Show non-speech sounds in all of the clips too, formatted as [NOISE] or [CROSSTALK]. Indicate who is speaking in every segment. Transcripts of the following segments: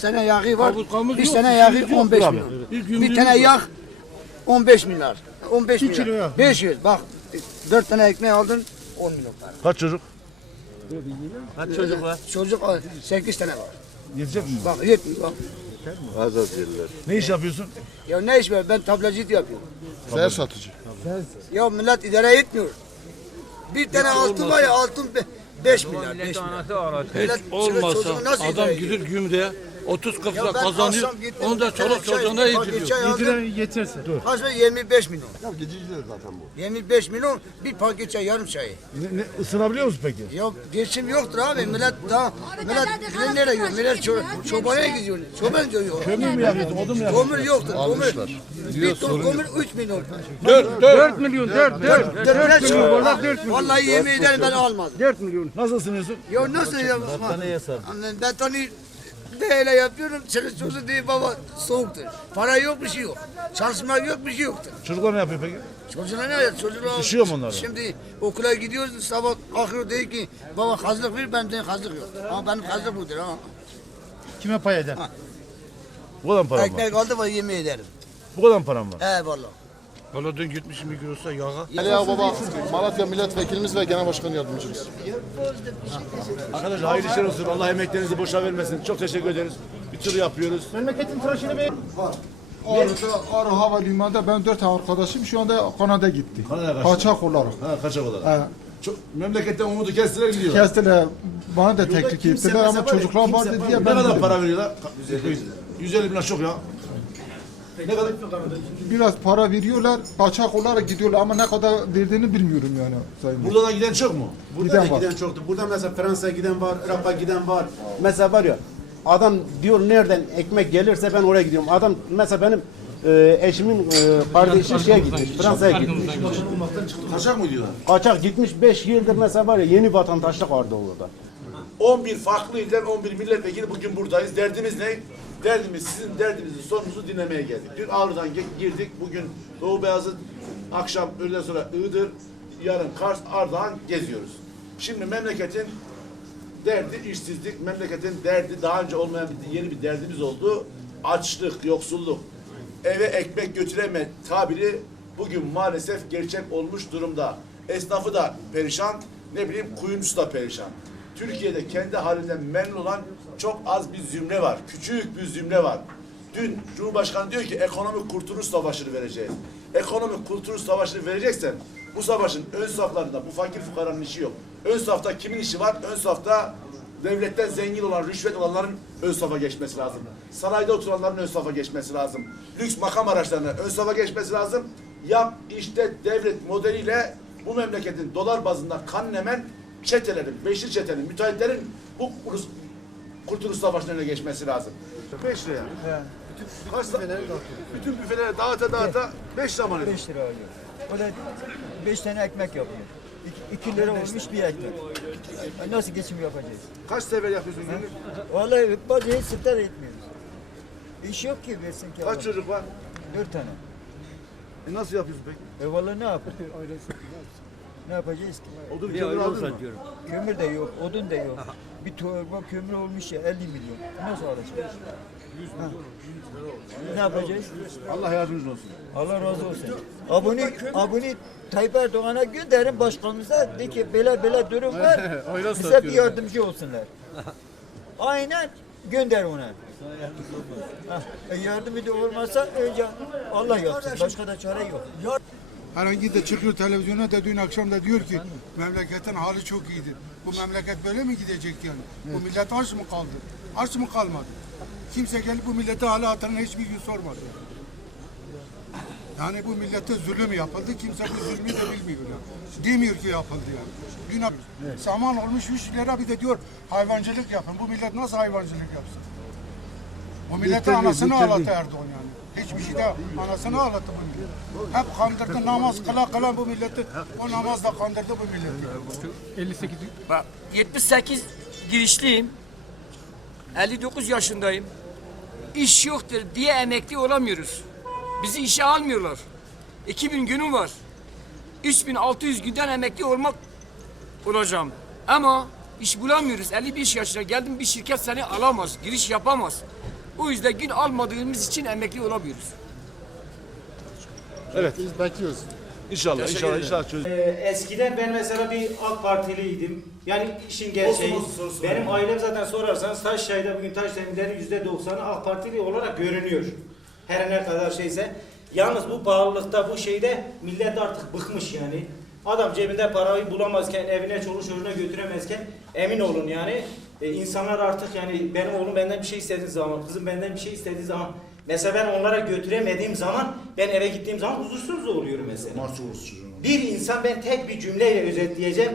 Speaker 1: sene yağı var. Bir
Speaker 2: yok,
Speaker 1: sene
Speaker 2: işimiz
Speaker 1: yağı
Speaker 2: yok
Speaker 1: 15
Speaker 2: abi.
Speaker 1: milyon.
Speaker 2: Bir
Speaker 1: Bir
Speaker 2: gümrüğümüz
Speaker 1: tane yağ 15 milyar. 15
Speaker 3: Bir kilo
Speaker 1: milyar.
Speaker 3: yağ.
Speaker 1: 500 bak 4 tane ekmeği aldın 10 milyon para.
Speaker 3: Kaç çocuk?
Speaker 4: Kaç çocuk var?
Speaker 1: Çocuk 8 tane var.
Speaker 3: Yetecek mi?
Speaker 1: Bak yetmiyor bak.
Speaker 3: Ne iş yapıyorsun?
Speaker 1: Ya ne iş var ben tablacılık yapıyorum.
Speaker 5: Zehir satıcı.
Speaker 1: Ya millet idare etmiyor. Bir tane altın var ya altın 5 milyar. 5 milyar.
Speaker 2: Hiç
Speaker 1: Millet
Speaker 2: olmasa adam
Speaker 1: idare
Speaker 2: gider gümrüğe 30 40
Speaker 1: Ya
Speaker 2: lira
Speaker 1: ben
Speaker 2: kazanıyor. Onu da çoluk çocuğuna yediriyor.
Speaker 1: aldım.
Speaker 3: yeterse. Dur.
Speaker 1: Kaç para? 25 milyon.
Speaker 5: Ya geciciler zaten bu.
Speaker 1: 25 milyon bir paket çay yarım çayı.
Speaker 3: Ne, ne, ısınabiliyor musun peki?
Speaker 1: Yok geçim yoktur abi millet daha millet bilir nereye gidiyor millet ço çobana gidiyor çoban diyor.
Speaker 3: Kömür mü yapıyorsun? Odun mu yapıyorsun?
Speaker 1: Kömür yoktur kömür. Bir ton kömür 3 milyon.
Speaker 2: 4 4
Speaker 3: milyon, 4, 4.
Speaker 1: 4 milyon valla 4 milyon. Vallahi yemin ederim ben almadım.
Speaker 3: 4 milyon. Nasıl ısınıyorsun?
Speaker 1: Ya nasıl ya?
Speaker 4: Battaniye sar.
Speaker 1: Annem tani böyle yapıyorum. Senin çocuğun değil baba soğuktur. Para yok bir şey yok. Çalışma yok bir şey yoktur.
Speaker 3: Çocuklar ne yapıyor peki?
Speaker 1: Çocuğuna ne yapıyor? Çocuğuna
Speaker 3: Düşüyor mu onlara?
Speaker 1: Şimdi okula gidiyoruz sabah kalkıyor diyor ki baba hazırlık ver ben de hazırlık yok. Ama benim hazırlık budur ha.
Speaker 3: Kime pay eder? Bu kadar mı param var?
Speaker 1: Ekmek aldı ve yemin ederim.
Speaker 3: Bu kadar mı param var?
Speaker 1: He valla.
Speaker 2: Valla dün gitmişim Migros'a yağa.
Speaker 5: Ali Ağa Baba Malatya Milletvekilimiz ve Genel Başkan Yardımcımız.
Speaker 3: Arkadaşlar hayırlı işler olsun. Allah emeklerinizi boşa vermesin. Çok teşekkür ederiz. Bir tur yapıyoruz.
Speaker 6: Ağrı'da, Ağrı Havalimanı'nda ben dört arkadaşım şu anda Kanada gitti.
Speaker 3: Kanada kaçtı.
Speaker 6: Kaçak olarak.
Speaker 3: Ha kaçak olarak.
Speaker 6: He.
Speaker 3: Çok, memleketten umudu kestiler gidiyorlar.
Speaker 6: Kestiler, bana da teklif ettiler ama çocuklar vardı diye
Speaker 3: Ne
Speaker 6: ben
Speaker 3: kadar
Speaker 6: dedim.
Speaker 3: para veriyorlar? 150 bin çok ya. Ne kadar?
Speaker 6: biraz para veriyorlar, kaçak olarak gidiyorlar ama ne kadar verdiğini bilmiyorum yani. Sayın.
Speaker 3: Buradan da giden çok mu?
Speaker 7: Burada
Speaker 6: Giden
Speaker 7: da
Speaker 6: var.
Speaker 7: giden çoktu. Burada mesela Fransa'ya giden var, Irak'a giden var. Mesela var ya adam diyor nereden ekmek gelirse ben oraya gidiyorum. Adam mesela benim e, eşimin e, kardeşi şeye gitmiş, Fransa'ya gitmiş.
Speaker 3: Kaçak mı diyorlar?
Speaker 7: Kaçak gitmiş 5 yıldır mesela var ya yeni vatandaşlık vardı orada.
Speaker 3: 11 farklı ilden 11 milletvekili bugün buradayız. Derdimiz ne? Derdimiz sizin derdinizi, sorunuzu dinlemeye geldik. Dün Ağrı'dan girdik. Bugün Doğu Beyazıt, akşam öğleden sonra Iğdır, yarın Kars, Ardahan geziyoruz. Şimdi memleketin derdi işsizlik, memleketin derdi daha önce olmayan bir, yeni bir derdimiz oldu. Açlık, yoksulluk, eve ekmek götüreme tabiri bugün maalesef gerçek olmuş durumda. Esnafı da perişan, ne bileyim kuyumcusu da perişan. Türkiye'de kendi halinden memnun olan çok az bir zümre var. Küçük bir zümre var. Dün Cumhurbaşkanı diyor ki ekonomik kurtuluş savaşını vereceğiz. Ekonomik kurtuluş savaşını vereceksen bu savaşın ön saflarında bu fakir fukaranın işi yok. Ön safta kimin işi var? Ön safta devletten zengin olan, rüşvet alanların ön safa geçmesi lazım. Sarayda oturanların ön safa geçmesi lazım. Lüks makam araçlarının ön safa geçmesi lazım. Yap, işte devlet modeliyle bu memleketin dolar bazında kan emen çetelerin, beşli çetenin, müteahhitlerin bu Rus- Kurtuluş Savaşı'nın önüne geçmesi lazım. 5 liraya. Kaç büfeleri Bütün büfelere dağıta dağıta 5 lira mı?
Speaker 8: 5 lira alıyor. O da 5 tane ekmek yapıyor. 2 lira olmuş bir ekmek. Nasıl geçim yapacağız?
Speaker 3: Kaç sefer yapıyorsun günlük?
Speaker 8: Vallahi bazı hiç sırtlar etmiyoruz. İş yok ki versin ki.
Speaker 3: Kaç çocuk var?
Speaker 8: 4 tane.
Speaker 3: E nasıl yapıyorsun peki?
Speaker 8: E vallahi ne yapalım? Ne yapacağız ki?
Speaker 3: Odun
Speaker 4: Bir
Speaker 3: kömür
Speaker 4: ayrı
Speaker 3: aldın mı?
Speaker 4: satıyorum.
Speaker 8: Kömür de yok, odun da yok. Bir torba kömür olmuş ya 50 milyon. Nasıl alacağız? Ha. Ne yapacağız?
Speaker 3: Allah yardımcın olsun.
Speaker 8: Allah razı olsun. Abone, abone Tayyip Erdoğan'a gönderin başkanımıza de ki böyle böyle durum var. Bize bir yardımcı olsunlar. [LAUGHS] Aynen gönder ona. Ha, e yardımı da olmazsa önce Allah yapsın. Başka da çare yok.
Speaker 6: Herhangi de çıkıyor televizyona da dün akşam da diyor ki memleketin hali çok iyidir. Bu memleket böyle mi gidecek yani? Bu millet aç mı kaldı? Aç mı kalmadı? Kimse gelip bu millete hali hatırını hiçbir gün sormadı. Yani bu millete zulüm yapıldı. Kimse bu zulmü de bilmiyor yani. Demiyor ki yapıldı yani. Dün ak- saman olmuş 3 lira bir de diyor hayvancılık yapın. Bu millet nasıl hayvancılık yapsın? Bu milletin anasını ağlattı Erdoğan yani. Hiçbir şey de anasını ağlattı bu millet. Hep kandırdı namaz kıla kıla bu milleti. O namazla kandırdı bu milleti.
Speaker 9: Bak 78 girişliyim. 59 yaşındayım. İş yoktur diye emekli olamıyoruz. Bizi işe almıyorlar. 2000 günüm var. 3600 günden emekli olmak olacağım. Ama İş bulamıyoruz. 55 yaşına geldim bir şirket seni alamaz, giriş yapamaz. O yüzden gün almadığımız için emekli olamıyoruz.
Speaker 10: Biz bekliyoruz.
Speaker 3: İnşallah inşallah inşallah çöz.
Speaker 11: Ee, eskiden ben mesela bir AK Partiliydim. Yani işin gerçeği.
Speaker 3: Olsun, olsun, sorusu
Speaker 11: benim ailem zaten sorarsanız Taşyay'da bugün Taşya'nın yüzde doksanı AK Partili olarak görünüyor. Her ne kadar şeyse. Yalnız bu pahalılıkta bu şeyde millet artık bıkmış yani. Adam cebinde parayı bulamazken, evine çoluk çocuğuna götüremezken emin olun yani e, insanlar artık yani benim oğlum benden bir şey istediği zaman, kızım benden bir şey istediği zaman mesela ben onlara götüremediğim zaman ben eve gittiğim zaman huzursuz oluyorum mesela. Bir insan ben tek bir cümleyle özetleyeceğim.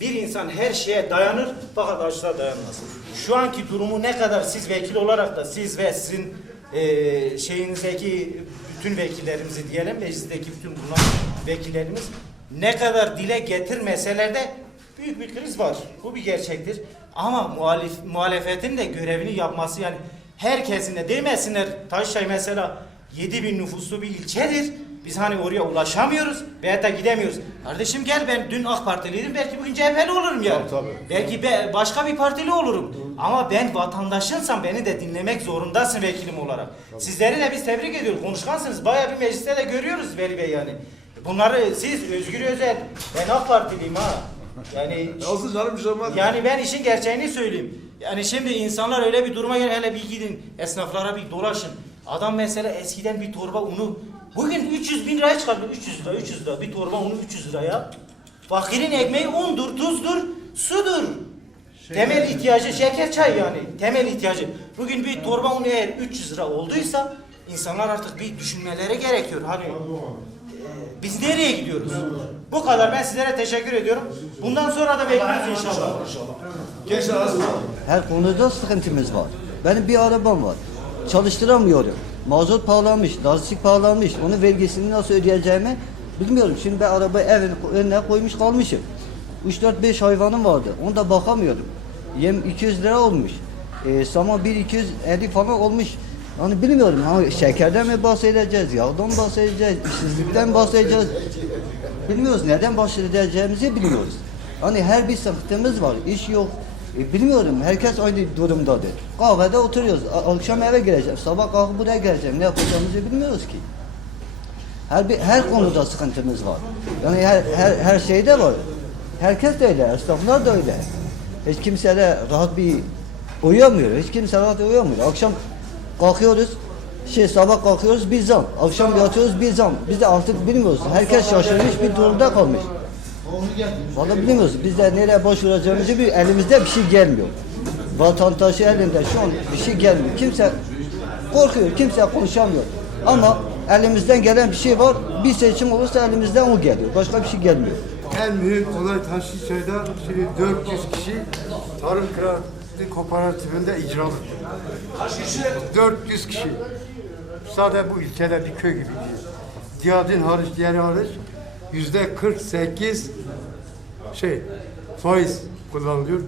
Speaker 11: Bir insan her şeye dayanır fakat açlığa dayanmaz. Şu anki durumu ne kadar siz vekil olarak da siz ve sizin eee şeyinizdeki bütün vekillerimizi diyelim meclisteki bütün bulunan vekillerimiz ne kadar dile getirmeseler de büyük bir kriz var. Bu bir gerçektir. Ama muhalif, muhalefetin de görevini yapması yani herkesin de demesinler Taşçay mesela 7 bin nüfuslu bir ilçedir. Biz hani oraya ulaşamıyoruz veya da gidemiyoruz. Kardeşim gel ben dün AK Partiliydim belki bugün CHP'li olurum ya. Belki be, başka bir partili olurum. Ama ben vatandaşınsam beni de dinlemek zorundasın vekilim olarak. Sizleri de biz tebrik ediyoruz. Konuşkansınız. Bayağı bir mecliste de görüyoruz Veli Bey yani. Bunları siz Özgür Özel, ben AK Partiliyim ha. Yani
Speaker 3: Olsun canım bir şey olmaz.
Speaker 11: yani ben işin gerçeğini söyleyeyim. Yani şimdi insanlar öyle bir duruma gel hele bir gidin esnaflara bir dolaşın. Adam mesela eskiden bir torba unu bugün 300 bin liraya çıkardı. 300 lira 300 lira bir torba unu 300 liraya. Fakirin ekmeği undur, tuzdur, sudur. Temel ihtiyacı şeker çay yani. Temel ihtiyacı. Bugün bir torba unu eğer 300 lira olduysa insanlar artık bir düşünmeleri gerekiyor. Hani biz nereye gidiyoruz? Bu kadar. Ben sizlere teşekkür ediyorum. Bundan sonra da bekliyoruz inşallah.
Speaker 3: Gençler arasında.
Speaker 12: Her konuda sıkıntımız var. Benim bir arabam var. Çalıştıramıyorum. Mazot pahalanmış, lastik pahalanmış. Onun vergisini nasıl ödeyeceğimi bilmiyorum. Şimdi ben arabayı evin önüne koymuş kalmışım. 3-4-5 hayvanım vardı. Ona da bakamıyorum. Yem 200 lira olmuş. E, saman 1-250 falan olmuş. Hani bilmiyorum. Ha, şekerden mi bahsedeceğiz, yağdan bahsedeceğiz, işsizlikten bahsedeceğiz. Bilmiyoruz neden bahsedeceğimizi bilmiyoruz. Hani her bir sıkıntımız var, iş yok. E, bilmiyorum, herkes aynı durumdadır. Kahvede oturuyoruz, akşam eve gireceğim, sabah kalkıp buraya geleceğim. Ne yapacağımızı bilmiyoruz ki. Her bir, her konuda sıkıntımız var. Yani her, her, her şeyde var. Herkes de öyle, esnaflar da öyle. Hiç kimse de rahat bir uyuyamıyor. Hiç kimse rahat uyuyamıyor. Akşam kalkıyoruz, şey sabah kalkıyoruz bir zam, akşam yatıyoruz bir zam. Biz de artık bilmiyoruz. Herkes şaşırmış bir durumda kalmış. Vallahi bilmiyoruz. Biz de nereye başvuracağımızı bir elimizde bir şey gelmiyor. Vatandaşı elinde şu an bir şey gelmiyor. Kimse korkuyor, kimse konuşamıyor. Ama elimizden gelen bir şey var. Bir seçim olursa elimizden o geliyor. Başka bir şey gelmiyor.
Speaker 13: En büyük olay Taşlıçay'da şimdi 400 kişi tarım kredi kooperatifinde icralı. 400 kişi. Sadece bu ilçede bir köy gibi değil. Diyadin hariç, diğeri hariç yüzde 48 şey faiz kullanılıyor.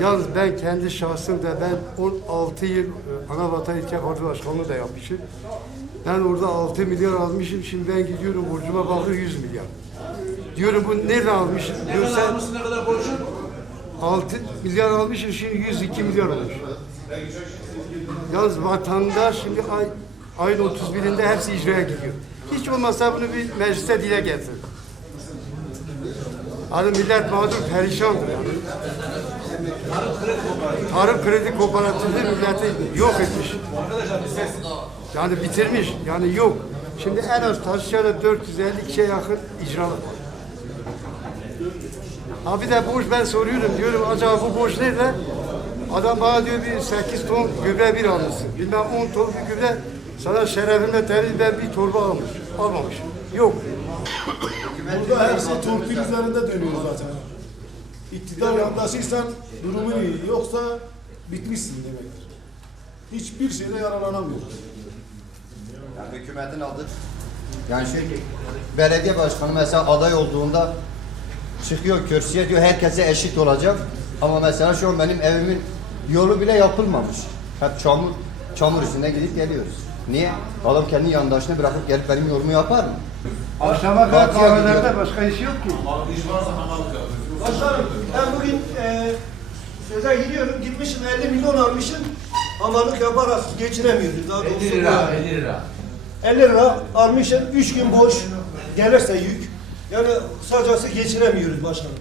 Speaker 13: Yalnız ben kendi şahsımda ben 16 yıl e, Anavatan İlçe Parti Başkanlığı da yapmışım. Ben orada 6 milyar almışım. Şimdi ben gidiyorum borcuma bakıyor 100 milyar. Diyorum bu nereden almışsın? Diyor sen
Speaker 3: ne kadar borcun?
Speaker 13: 6 milyar almışsın şimdi 102 milyar olmuş. Yalnız vatandaş şimdi ay, ayın 31'inde hepsi icraya gidiyor. Hiç olmazsa bunu bir mecliste dile getir. Hani millet mağdur perişandır yani. Tarım kredi kooperatifi milleti yok etmiş. Yani bitirmiş. Yani yok. Şimdi en az Taşya'da 450 kişiye yakın icralık var. Ha bir de borç ben soruyorum diyorum acaba bu borç nerede? Adam bana diyor bir 8 ton gübre bir almışsın. Bilmem 10 ton bir gübre sana şerefimle tercih ben bir torba almış. Almamış. Yok.
Speaker 10: Burada hepsi torpil üzerinde dönüyor zaten. İktidar yandaşıysan durumun iyi. Yoksa bitmişsin demektir. Hiçbir şeyde yararlanamıyor.
Speaker 12: Yani hükümetin aldığı yani şu belediye başkanı mesela aday olduğunda çıkıyor kürsüye diyor herkese eşit olacak. Ama mesela şu an benim evimin yolu bile yapılmamış. Hep çamur, çamur üstünde gidip geliyoruz. Niye? Adam kendi yandaşını bırakıp gelip benim yolumu yapar mı?
Speaker 13: Akşama kadar kahvelerde başka iş yok ki. Başkanım ben bugün e,
Speaker 14: Söze gidiyorum gitmişim 50 milyon almışım. Hamalık yaparak geçinemiyoruz. Daha 50 lira, 50 lira. 50 lira almışım, 3 gün boş. Gelirse yük. Yani kısacası geçinemiyoruz başkanım.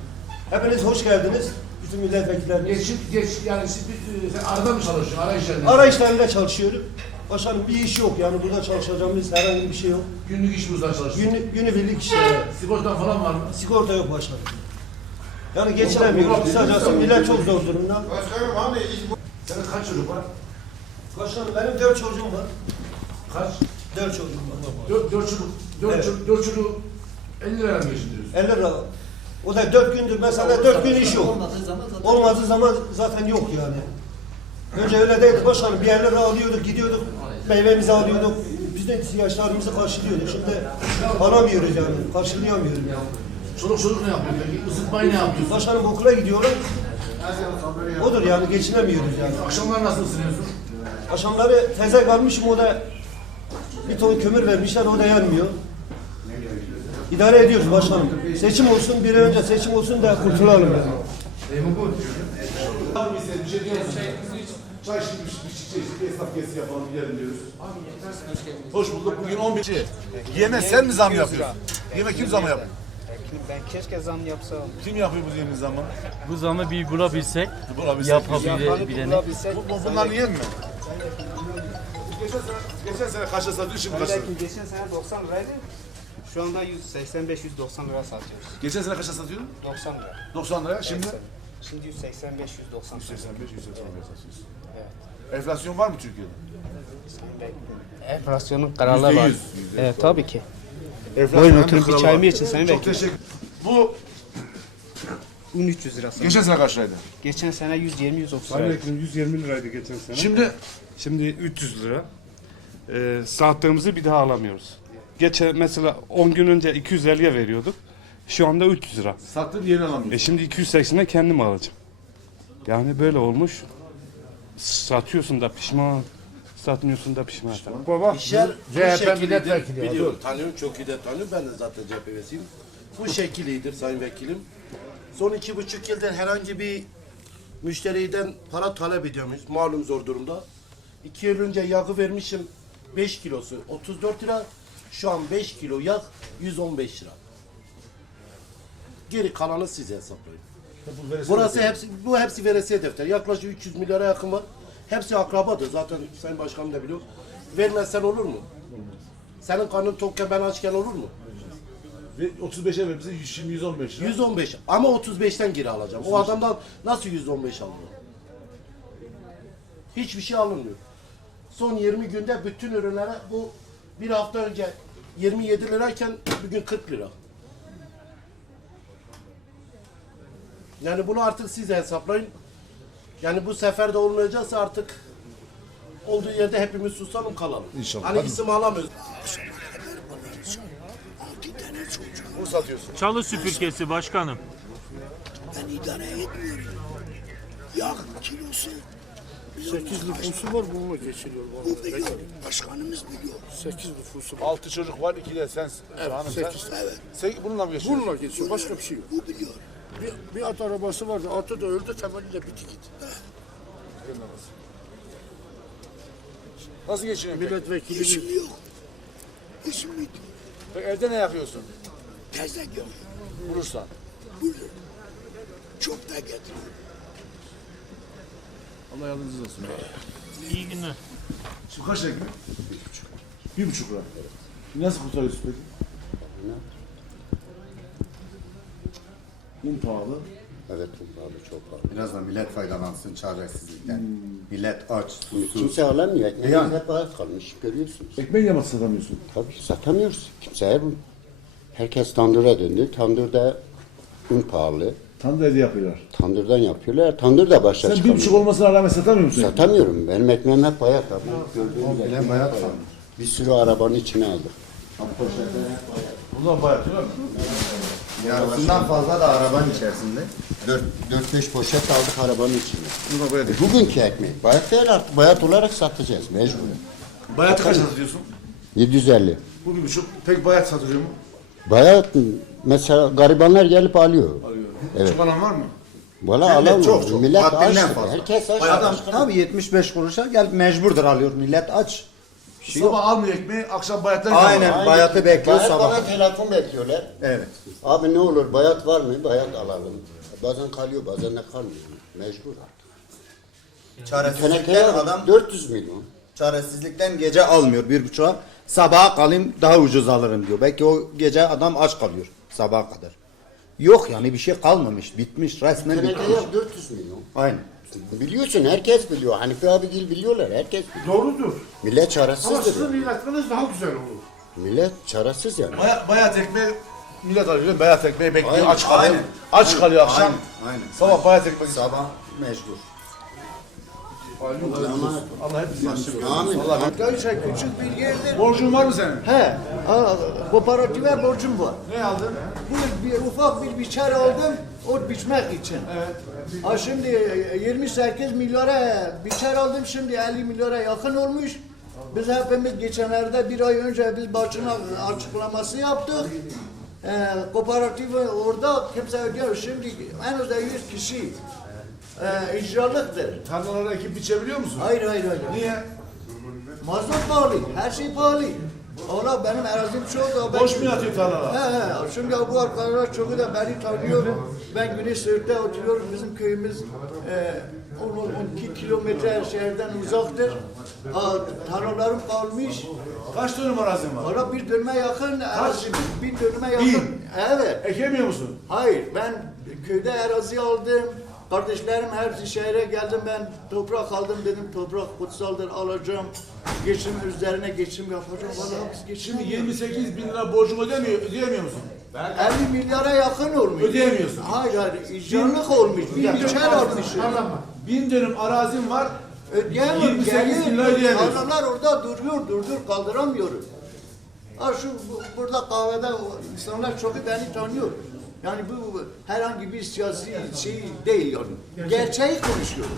Speaker 14: Hepiniz hoş geldiniz. Bütün milletvekillerimiz.
Speaker 3: Geç, geç yani siz bir- sen arada mı çalışıyorsun? Ara işlerinde.
Speaker 14: Ara işlerinde çalışıyorum. Başkanım bir iş yok yani burada çalışacağımız herhangi bir şey yok.
Speaker 3: Günlük iş buzdan çalışıyorsun.
Speaker 14: Günü, günübirlik iş. yani.
Speaker 3: Sigortan falan var mı?
Speaker 14: Sigorta yok başkanım. Yani geçinemiyoruz. Kısacası millet çok zor durumda.
Speaker 3: Senin kaç çocuk var?
Speaker 14: Başkanım benim dört çocuğum var.
Speaker 3: Kaç?
Speaker 14: Dört çocuğum var.
Speaker 3: Dört, dört çocuk. Dört,
Speaker 14: Evet.
Speaker 3: çocuk, dört çocuğu 50 lira mı geçindiriyorsun?
Speaker 14: 50 lira. O da dört gündür mesela dört gün iş yok. Olmadığı zaman zaten yok yani. Önce öyle değildi başkanım. Bir 50 lira alıyorduk, gidiyorduk. Meyvemizi alıyorduk. Biz de ihtiyaçlarımızı karşılıyorduk. Şimdi alamıyoruz yani. Karşılayamıyoruz yani.
Speaker 3: Çoluk çocuk ne yapıyor peki? Isıtmayı ne yapıyorsun?
Speaker 14: Başkanım okula gidiyorlar. Odur yani geçinemiyoruz yani.
Speaker 3: Akşamlar nasıl ısınıyorsun?
Speaker 14: Akşamları teze kalmışım o da bir ton kömür vermişler o da yanmıyor. İdare ediyoruz başkanım. Seçim olsun bir önce seçim olsun da kurtulalım yani.
Speaker 3: Bir şey diyor musun? Çay şimdi esnaf gezisi yapalım gidelim diyoruz. Hoş bulduk. Bugün 11. Yeme sen mi zam yapıyorsun? Yeme kim zam yapıyor?
Speaker 15: Ben keşke zam yapsam.
Speaker 3: Kim yapıyor bu yemin zamı?
Speaker 16: Bu zamı bir bulabilsek,
Speaker 3: Bulabilsek.
Speaker 16: yapabilene.
Speaker 3: Bu, bu, bunlar niye mi? Geçen sene, geçen sene kaçta satıyor şimdi kaçta?
Speaker 15: Geçen sene 90 liraydı. Şu anda 185-190 lira satıyoruz.
Speaker 3: Geçen sene kaçta satıyordun?
Speaker 15: 90 lira.
Speaker 3: 90 liraya şimdi?
Speaker 15: Şimdi 185-190 lira.
Speaker 3: 185, 180 liraya satıyorsun. Enflasyon var mı Türkiye'de?
Speaker 15: Enflasyonun kararları var.
Speaker 3: %100, %100.
Speaker 15: Evet tabii ki.
Speaker 3: Enflasyon
Speaker 15: Buyurun oturun bir
Speaker 3: kralı
Speaker 15: çay
Speaker 3: var.
Speaker 15: mı için Sayın
Speaker 3: Çok teşekkür Bu
Speaker 15: Un 300 lira.
Speaker 3: geçen sene kaç liraydı?
Speaker 15: Geçen sene 120-130
Speaker 6: Sayın
Speaker 15: lira.
Speaker 6: Vekilim 120 liraydı geçen sene.
Speaker 3: Şimdi
Speaker 6: Şimdi 300 lira. Ee, sattığımızı bir daha alamıyoruz. Geçen mesela 10 gün önce 250'ye veriyorduk. Şu anda 300 lira.
Speaker 3: sattığın yerini
Speaker 6: E
Speaker 3: alamıyorsun.
Speaker 6: şimdi 280'e kendim alacağım. Yani böyle olmuş. Satıyorsun da pişman, satmıyorsun da pişman.
Speaker 10: Baba.
Speaker 7: CHP milletvekili.
Speaker 10: Biliyorum, tanıyorum, çok iyi de tanıyorum. Ben de zaten CHP üyesiyim. Bu şekillidir Sayın Vekilim. Son iki buçuk yıldır herhangi bir müşteriden para talep ediyormuş. Malum zor durumda. İki yıl önce yağı vermişim 5 kilosu 34 lira. Şu an 5 kilo yağ 115 lira. Geri kalanı siz hesaplayın. Burası hepsi, bu hepsi veresiye defter. Yaklaşık 300 milyara yakın var. Hepsi akrabadır zaten Sayın Başkanım da biliyor. Vermezsen olur mu? Senin karnın tokken ben açken olur mu?
Speaker 3: Ve 35'e ver bize 120 115 lira.
Speaker 10: 115 ama 35'ten geri alacağım. O adamdan nasıl 115 alıyor? Hiçbir şey alınmıyor. Son 20 günde bütün ürünlere bu bir hafta önce 27 lirayken bugün 40 lira. Yani bunu artık siz hesaplayın. Yani bu sefer de olmayacaksa artık olduğu yerde hepimiz susalım kalalım.
Speaker 3: İnşallah.
Speaker 10: Hani isim alamıyoruz.
Speaker 3: Bunu satıyorsun.
Speaker 16: Çalı süpürgesi başkanım.
Speaker 7: Ben idare etmiyorum. Yağ kilosu 8 nüfusu var bununla geçiriyor. Bu biliyor. Başkanımız biliyor. 8 nüfusu
Speaker 3: 6 çocuk var, 2 de sen. Evet, hanım sen.
Speaker 7: Evet.
Speaker 3: Sen bununla mı geçiyorsun?
Speaker 7: Bununla geçiyor. Başka bir şey yok. Bu biliyor. Bir, bir at arabası vardı. Atı da öldü temeliyle bitti gitti.
Speaker 3: Nasıl geçiniyorsun? peki?
Speaker 7: Milletvekili. İşim yok. İşim yok.
Speaker 3: Peki evde ne yapıyorsun?
Speaker 7: Tezek yok.
Speaker 3: Bulursan.
Speaker 7: Buyurun. Çok da getiriyor.
Speaker 3: Allah yardımcınız olsun.
Speaker 16: İyi günler.
Speaker 3: Şimdi kaç ekmek? Bir buçuk. Bir buçuk lira. Nasıl kurtarıyorsun peki? Un pahalı.
Speaker 17: Evet bu pahalı çok pahalı. Biraz da millet faydalansın çaresizlikten. Millet aç, susuz.
Speaker 5: Kimse alamıyor. Ekmeğimiz
Speaker 17: Yani.
Speaker 5: hep ayak kalmış görüyorsunuz.
Speaker 3: Ekmeği yemez satamıyorsun.
Speaker 5: Tabii satamıyoruz. Kimseye bu. Herkes tandıra döndü. Tandırda un pahalı.
Speaker 3: Tandır evde yapıyorlar.
Speaker 5: Tandırdan yapıyorlar. Tandır da başa
Speaker 3: Sen bir
Speaker 5: çıkamıyor.
Speaker 3: buçuk olmasına rağmen satamıyor musun?
Speaker 5: Satamıyorum. Benim ekmeğim hep bayat abi. Gördüğünüz
Speaker 17: Bilen
Speaker 5: ekmek
Speaker 17: bayat
Speaker 5: bayat.
Speaker 17: kalmış.
Speaker 5: Bir sürü arabanın içine aldık.
Speaker 3: Bundan bayağı değil mi?
Speaker 17: Yarısından fazla da arabanın içerisinde.
Speaker 5: 4-5 poşet aldık arabanın içine.
Speaker 3: Bundan bayağı değil.
Speaker 5: Bugünkü ekmek. Bayat değil artık. Bayat olarak satacağız mecburen.
Speaker 3: Bayatı kaç satıyorsun?
Speaker 5: 750.
Speaker 3: Bu bir buçuk. Pek bayat satılıyor mu?
Speaker 5: Bayat mesela garibanlar gelip alıyor. Evet.
Speaker 3: Çok alan var mı?
Speaker 17: Valla alamıyor.
Speaker 10: çok çok.
Speaker 17: Millet
Speaker 10: Haddinden
Speaker 17: aç.
Speaker 10: fazla.
Speaker 17: Herkes aç.
Speaker 10: Adam-
Speaker 17: Tabii 75 kuruşa gel mecburdur alıyor. Millet aç. Bir şey yok.
Speaker 3: Sabah almıyor ekmeği, akşam bayatlar
Speaker 17: Aynen bayatı bekliyor
Speaker 5: Bayat
Speaker 17: sabah.
Speaker 5: bana telefon bekliyorlar.
Speaker 17: Evet.
Speaker 5: Abi ne olur bayat var mı? Bayat alalım. Bazen kalıyor bazen de kalmıyor. Mecbur artık.
Speaker 17: Çaresizlikten
Speaker 5: Tenekeye
Speaker 17: adam
Speaker 5: 400 milyon.
Speaker 17: çaresizlikten gece almıyor bir buçuğa. Sabaha kalayım daha ucuz alırım diyor. Belki o gece adam aç kalıyor sabaha kadar. Yok yani bir şey kalmamış. Bitmiş resmen bitmiş.
Speaker 5: Tenekeye 400 milyon.
Speaker 17: Aynen.
Speaker 5: Biliyorsun herkes biliyor. Hanife abi gil biliyorlar. Herkes biliyor.
Speaker 1: Doğrudur.
Speaker 5: Millet
Speaker 1: Ama
Speaker 5: çaresizdir.
Speaker 1: sizin iletmeniz daha güzel olur.
Speaker 5: Millet çaresiz yani.
Speaker 3: Bayat, bayat ekmeği millet alıyor. Bayat ekmeği bekliyor.
Speaker 5: Aynen,
Speaker 3: aç kalıyor.
Speaker 17: aynen.
Speaker 3: Aç kalıyor akşam.
Speaker 17: aynen, aynen.
Speaker 3: Sabah bayat ekmeği.
Speaker 17: Sabah mecbur.
Speaker 3: Allah hepimizi
Speaker 5: Amin.
Speaker 18: Arkadaşlar küçük bir yerdir.
Speaker 3: Borcun var mı senin?
Speaker 18: He, ha, kooperatife borcum var.
Speaker 3: Ne aldın?
Speaker 18: Bir, bir ufak bir biçer aldım, ot biçmek için. Evet. Ha şimdi 28 milyara biçer aldım, şimdi 50 milyara yakın olmuş. Biz hepimiz geçenlerde bir ay önce biz başına açıklaması yaptık. Ee, kooperatif orada kimse ödüyor. Şimdi en az 100 kişi e, icralıktır.
Speaker 3: Tarlalara ekip biçebiliyor musun?
Speaker 18: Hayır hayır hayır.
Speaker 3: Niye?
Speaker 18: Mazot pahalı, her şey pahalı. Ola benim arazim çok da ben...
Speaker 3: Boş mu yatıyor tarlalar?
Speaker 18: He he, şimdi bu arkadaşlar çoğu da beni tanıyor. Ben Güney Söğüt'te oturuyorum, bizim köyümüz e, 10-12 kilometre şehirden uzaktır. Ha, Tarlalarım kalmış.
Speaker 3: Kaç dönüm arazin var?
Speaker 18: Valla bir dönüme yakın arazim, bir dönüme yakın.
Speaker 3: Bir.
Speaker 18: Evet.
Speaker 3: Ekemiyor musun?
Speaker 18: Hayır, ben köyde arazi aldım. Kardeşlerim hepsi şehre geldim ben toprak aldım dedim toprak kutsaldır alacağım. Geçim üzerine geçim yapacağım. Vallahi biz geçim
Speaker 3: Şimdi 28 bin lira borcunu ödemiyor, ödeyemiyor musun?
Speaker 18: 50 milyara yakın olmuş.
Speaker 3: Ödeyemiyorsun.
Speaker 18: Hayır hayır, icralık olmuş. Bir biçer almışım.
Speaker 3: Bin dönüm arazin var.
Speaker 18: Ödeyemem.
Speaker 3: 28 bin lira ödeyemiyorsun.
Speaker 18: Tarlalar orada duruyor, durdur kaldıramıyorum. Ha şu bu- burada kahvede o insanlar çok beni tanıyor. Yani bu herhangi bir siyasi şey değil yani. Gerçeği konuşuyorum.